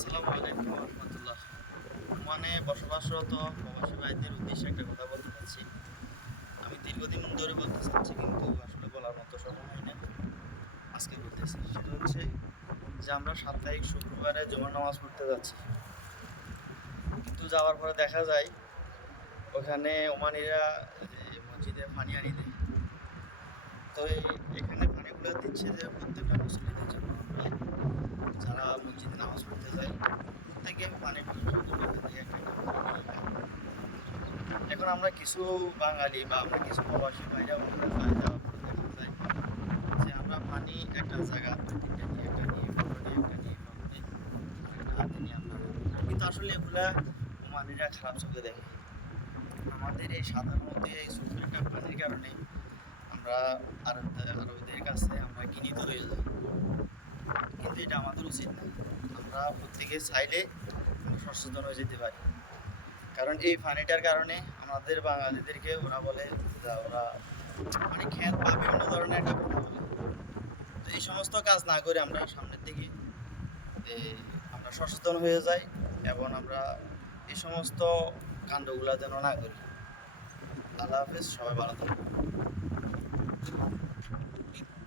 আসসালামু আলাইকুম রহমতুল্লাহ। মানে বসবাসরত প্রবাসী ভাইদের উদ্দেশ্যে একটা কথা বলতে চাচ্ছি। আমি দীর্ঘদিন ধরে বলতে চাচ্ছি, কিন্তু আসলে বলার মতো সময় হয় না। আজকে বলতেছি, সেটা হচ্ছে যে আমরা সাপ্তাহিক শুক্রবারে জুমার নামাজ পড়তে যাচ্ছি, কিন্তু যাওয়ার পরে দেখা যায় ওখানে ওমানিরা মসজিদে পানি আনি দেয়। তো এখানে পানিগুলো দিচ্ছে যে প্রত্যেকটা মুসলিমদের জন্য। আমরা যারা মসজিদে নামাজ পড়তে যাই প্রত্যেকে পানির বোতল থেকে একটা একটা করে নিয়ে খাই। এখন আমরা কিছু বাঙালি বা আমরা কিছু প্রবাসী ভাইরা ওখানে যাওয়ার পরে দেখা যায় যে আমরা পানি একটা জায়গা দুই তিনটা নিয়ে একটা নিয়ে পকেটে একটা নিয়ে পকেটে আরেকটা হাতে নিয়ে আমরা, কিন্তু আসলে এগুলা ওমানিরা খারাপ চোখে দেখে। আমাদের এই সাধারণত এই ছোট্ট একটা পানির কারণে আমরা আরবদের কাছে আমরা ঘৃণিত হয়ে যাই, কিন্তু এটা আমাদের উচিত না। আমরা প্রত্যেকে চাইলে আমরা সচেতন হয়ে যেতে পারি, কারণ এই পানিটার কারণে আমাদের বাঙালিদেরকে ওরা বলে ওরা মানে খ্যাত বা বিভিন্ন ধরনের একটা কথা বলে। তো এই সমস্ত কাজ না করে আমরা সামনের দিকে আমরা সচেতন হয়ে যাই, এবং আমরা এই সমস্ত কাণ্ডগুলো যেন না করি। আল্লাহ হাফেজ, সবাই ভালো থাকবেন।